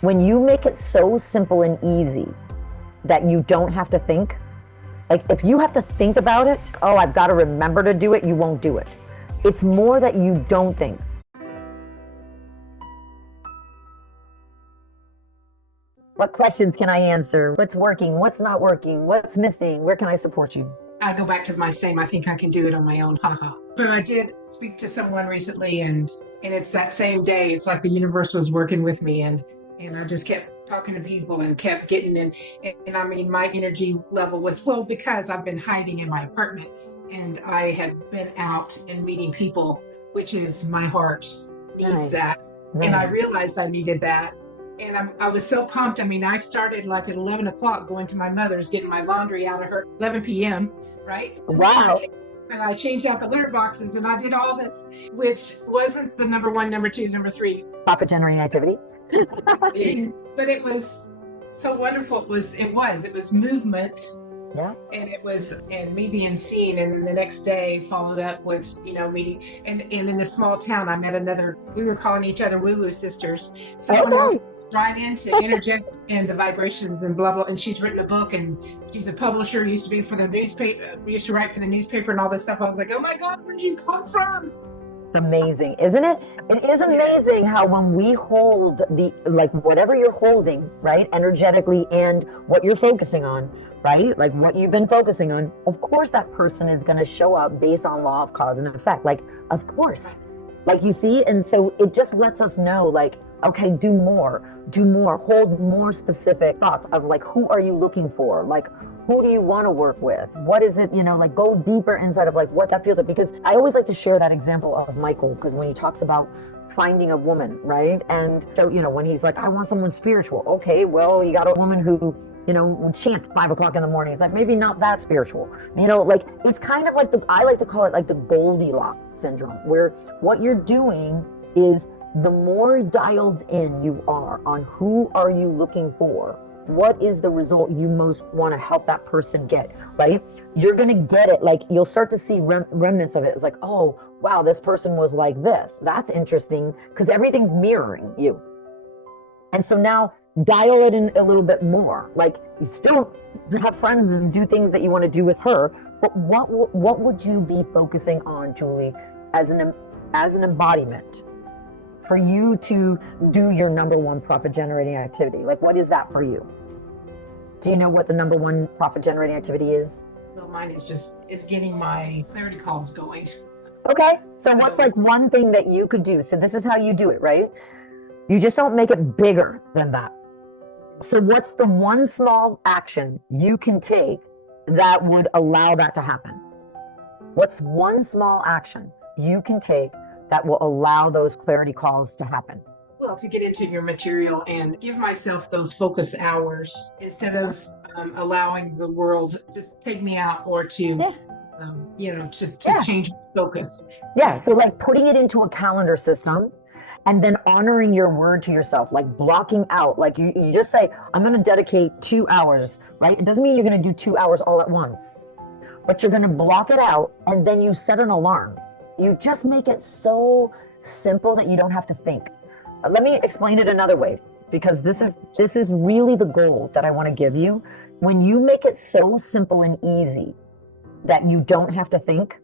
When you make it so simple and easy that you don't have to think, like if you have to think about it, oh, I've got to remember to do it, you won't do it. It's more that you don't think. What questions can I answer? What's working? What's not working? What's missing? Where can I support you? I go back to my same, I think I can do it on my own, haha. But I did speak to someone recently and it's that same day. It's like the universe was working with me and I just kept talking to people and kept getting in and I mean my energy level was full because I've been hiding in my apartment and I had been out and meeting people, which is my heart needs that. Nice. And I Nice. realized I needed that. And I was so pumped. I mean, I started like at 11 o'clock going to my mother's, getting my laundry out of her 11 p.m., right? Wow. And I changed out the litter boxes and I did all this, which wasn't the number one, number two, number three, Profit generating activity. but it was so wonderful. It was movement Yeah. and it was and me being seen and the next day followed up with meeting and in the small town I met another, we were calling each other woo woo sisters, someone else Okay. right into energetic and the vibrations and blah blah, and she's written a book and she's a publisher, used to be for the newspaper, used to write for the newspaper and all that stuff. I was like, oh my god, where'd you come from? Amazing, isn't it? It is Yeah. amazing how when we hold the, like whatever you're holding, right, energetically and what you're focusing on, right? Like what you've been focusing on, of course that person is going to show up based on law of cause and effect. Like, of course. Like you see, and so it just lets us know, like, okay, do more, hold more specific thoughts of like, who are you looking for? Like, who do you want to work with? What is it, like go deeper inside of like what that feels like. Because I always like to share that example of Michael, because when he talks about finding a woman, right? And so, when he's like, I want someone spiritual. Okay, well, you got a woman who, would chant 5 o'clock in the morning. It's like maybe not that spiritual. Like it's kind of like I like to call it like the Goldilocks syndrome, where what you're doing is the more dialed in you are on who are you looking for, what is the result you most want to help that person get, right? You're going to get it. Like you'll start to see remnants of it. It's like, oh, wow, this person was like this. That's interesting because everything's mirroring you. And so now dial it in a little bit more. Like you still have friends and do things that you want to do with her, but what would you be focusing on, Julie, as an embodiment for you to do your number one profit generating activity? Like what is that for you? Do you know what the number one profit generating activity is? Well, mine is just is getting my clarity calls going. Okay. So what's So like one thing that you could do? So this is how you do it, right? You just don't make it bigger than that. So what's the one small action you can take that would allow that to happen? What's one small action you can take that will allow those clarity calls to happen? well, to get into your material and give myself those focus hours instead of allowing the world to take me out or to Yeah. to Yeah. change focus. Yeah. Yeah. So like putting it into a calendar system and then honoring your word to yourself, like blocking out, like you just say, I'm going to dedicate 2 hours, right? It doesn't mean you're going to do 2 hours all at once, but you're going to block it out and then you set an alarm. You just make it so simple that you don't have to think. Let me explain it another way, because this is really the goal that I want to give you. When you make it so simple and easy that you don't have to think,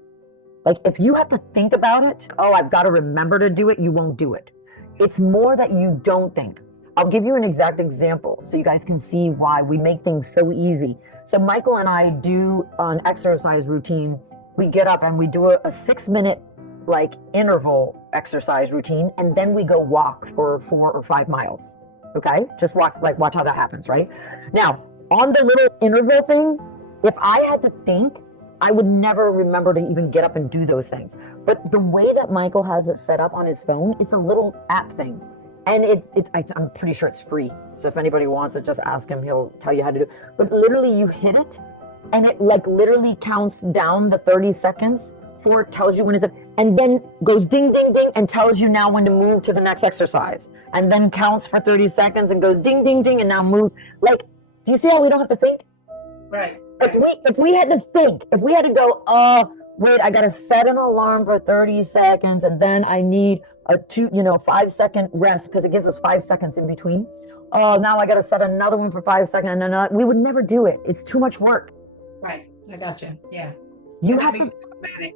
like if you have to think about it, oh, I've got to remember to do it, you won't do it. It's more that you don't think. I'll give you an exact example so you guys can see why we make things so easy. So Michael and I do an exercise routine. We get up and we do a 6 minute like interval exercise routine, and then we go walk for 4 or 5 miles. Okay, just watch how that happens, right? Now on the little interval thing, if I had to think, I would never remember to even get up and do those things. But the way that Michael has it set up on his phone, it's a little app thing. And I'm pretty sure it's free. So if anybody wants it, just ask him. He'll tell you how to do it. But literally you hit it and it like literally counts down the 30 seconds for it, tells you when it's up, and then goes ding, ding, ding, and tells you now when to move to the next exercise. And then counts for 30 seconds and goes ding, ding, ding, and now moves. Like, do you see how we don't have to think? Right. If Right. we had to think, if we had to go, wait, I gotta set an alarm for 30 seconds and then I need a 5-second rest because it gives us 5 seconds in between. oh, now I got to set another one for 5 seconds. And another. We would never do it. It's too much work. Right. I gotcha. Yeah. You And that have makes to it automatic.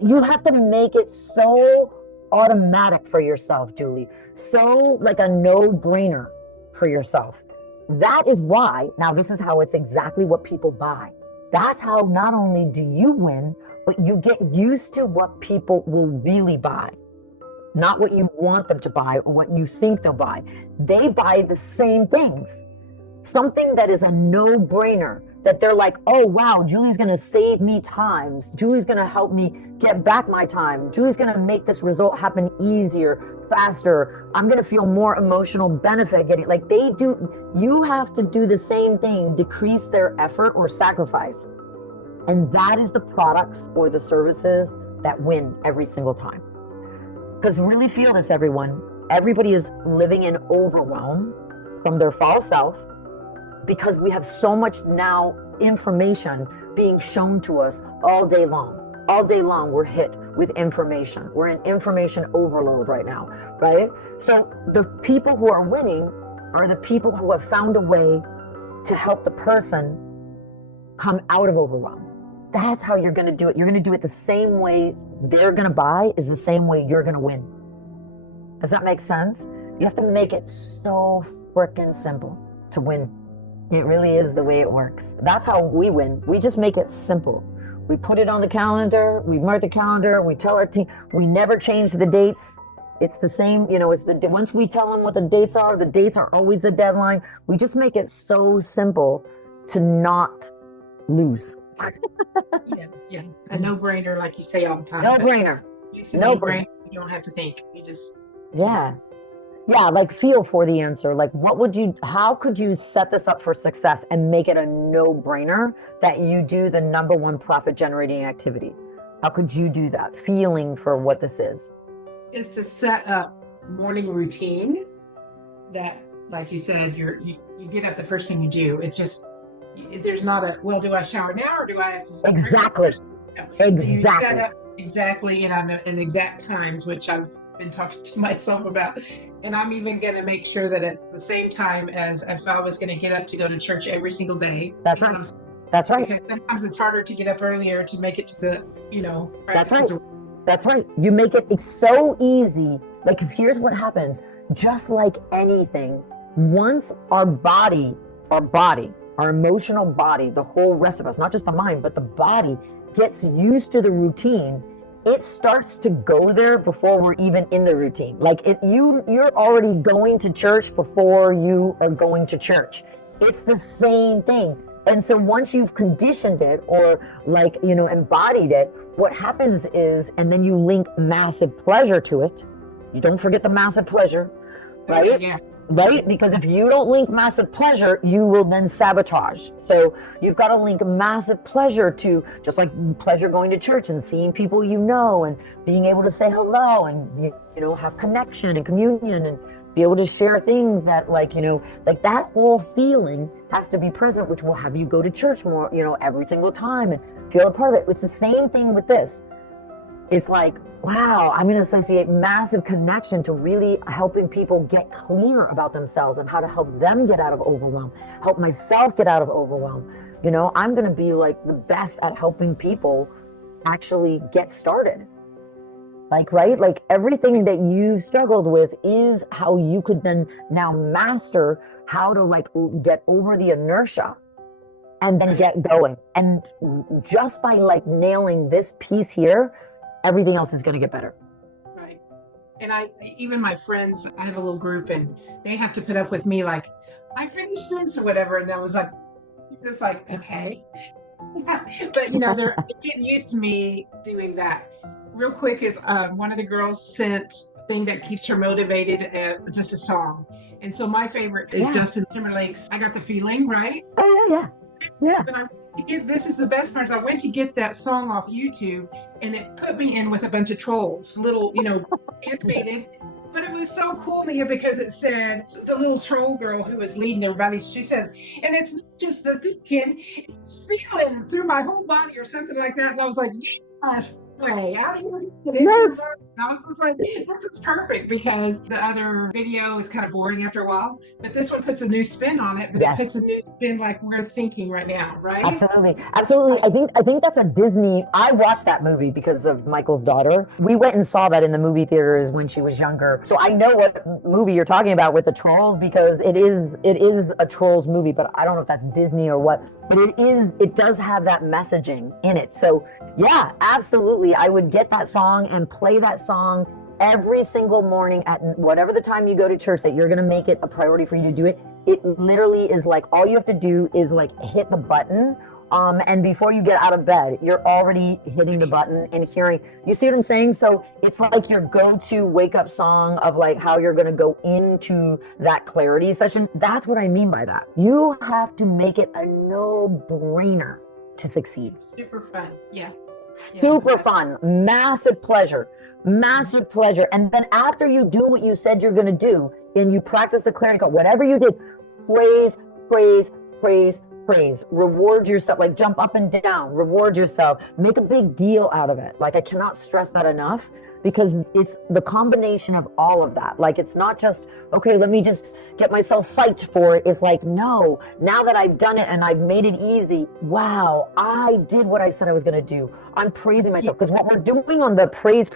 you have to make it so automatic for yourself, Julie. So like a no-brainer for yourself. That is why, now this is how it's exactly what people buy. That's how not only do you win, but you get used to what people will really buy. Not what you want them to buy or what you think they'll buy. They buy the same things. Something that is a no-brainer, that they're like, oh wow, Julie's going to save me times. Julie's going to help me get back my time. Julie's going to make this result happen easier, faster. I'm going to feel more emotional benefit getting, like they do. You have to do the same thing, decrease their effort or sacrifice. And that is the products or the services that win every single time. Because really feel this, everyone. Everybody is living in overwhelm from their false self, because we have so much now information being shown to us all day long. All day long, we're hit with information. We're in information overload right now, right? So the people who are winning are the people who have found a way to help the person come out of overwhelm. That's how you're going to do it. You're going to do it the same way they're going to buy is the same way you're going to win. Does that make sense? You have to make it so freaking simple to win. It really is the way it works. That's how we win. We just make it simple. We put it on the calendar, we mark the calendar, we tell our team, we never change the dates. It's the same, it's once we tell them what the dates are always the deadline. We just make it so simple to not lose. Yeah. A no-brainer, like you say all the time. No brainer. It's a No no-brainer. brainer. You don't have to think. You just. Yeah. Yeah, like feel for the answer. Like how could you set this up for success and make it a no-brainer that you do the number one profit generating activity? How could you do that? Feeling for what this is to set up morning routine that, like you said, you get up, the first thing you do. It's just, there's not a, well, do I shower now or do I have to? Exactly. No. Exactly. So you set up exactly in exact times, which I've been talking to myself about. And I'm even going to make sure that it's the same time as if I was going to get up to go to church every single day. That's right. That's right. Because sometimes it's harder to get up earlier to make it to the, That's right. That's right. You make it's so easy. Like, because here's what happens. Just like anything, once our emotional body, the whole rest of us, not just the mind, but the body gets used to the routine, it starts to go there before we're even in the routine. Like you're already going to church before you are going to church. It's the same thing. And so once you've conditioned it or embodied it, what happens is, and then you link massive pleasure to it. You don't forget the massive pleasure, right? Yeah. Right? Because if you don't link massive pleasure, you will then sabotage. So you've got to link massive pleasure to, just like pleasure going to church and seeing people and being able to say hello and have connection and communion and be able to share things that like that whole feeling has to be present, which will have you go to church more, every single time and feel a part of it. It's the same thing with this. It's like, wow, I'm going to associate massive connection to really helping people get clear about themselves and how to help them get out of overwhelm, help myself get out of overwhelm. I'm going to be like the best at helping people actually get started. Like, right? Like everything that you've struggled with is how you could then now master how to get over the inertia and then get going. And just by nailing this piece here, everything else is going to get better. Right. And even my friends, I have a little group and they have to put up with me like, I finished this or whatever. And that was just like, okay. But they're getting used to me doing that. Real quick is one of the girls sent a thing that keeps her motivated, just a song. And so my favorite is Justin Timberlake's I Got the Feeling, right? Oh, yeah. But this is the best part. I went to get that song off YouTube and it put me in with a bunch of trolls, little, animated. But it was so cool, Mia, because it said the little troll girl who was leading everybody, she says, and it's not just the thinking, it's feeling through my whole body or something like that. And I was like, yes, way. I don't even get into I was just like, this is perfect because the other video is kind of boring after a while, but this one puts a new spin on it, but it puts a Yes. new spin like we're thinking right now, right? Absolutely. Absolutely. I think that's a Disney. I watched that movie because of Michael's daughter. We went and saw that in the movie theaters when she was younger. So I know what movie you're talking about with the trolls because it is a trolls movie, but I don't know if that's Disney or what. But it does have that messaging in it. So yeah, absolutely. I would get that song and play that song every single morning at whatever the time you go to church that you're going to make it a priority for you to do it. It literally is like all you have to do is like hit the button. And before you get out of bed, you're already hitting the button and hearing. You see what I'm saying? So it's like your go-to wake-up song of like how you're going to go into that clarity session. That's what I mean by that. You have to make it a no-brainer to succeed. Super fun. Yeah. Yeah. Super fun, massive pleasure, massive pleasure. And then after you do what you said you're going to do, and you practice the clarity call, whatever you did, praise, praise, praise, praise. Reward yourself, like jump up and down, reward yourself, make a big deal out of it. Like I cannot stress that enough because it's the combination of all of that. Like it's not just, okay, let me just get myself psyched for it. It's like, no, now that I've done it and I've made it easy, wow, I did what I said I was going to do. I'm praising myself because what we're doing on the praise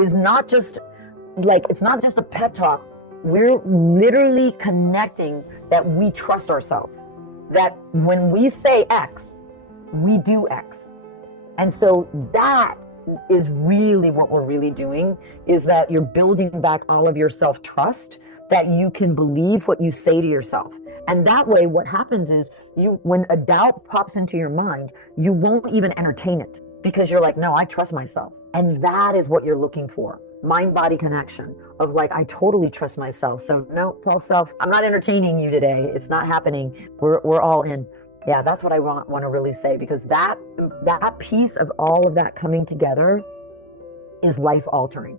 is not just like, it's not just a pep talk. We're literally connecting that we trust ourselves, that when we say X, we do X. And so that is really what we're really doing, is that you're building back all of your self-trust, that you can believe what you say to yourself. And that way, what happens is when a doubt pops into your mind, you won't even entertain it because you're like, no, I trust myself. And that is what you're looking for. Mind-body connection of like, I totally trust myself. So no, false self, I'm not entertaining you today. It's not happening. We're all in. Yeah, that's what I want to really say, because that piece of all of that coming together is life altering.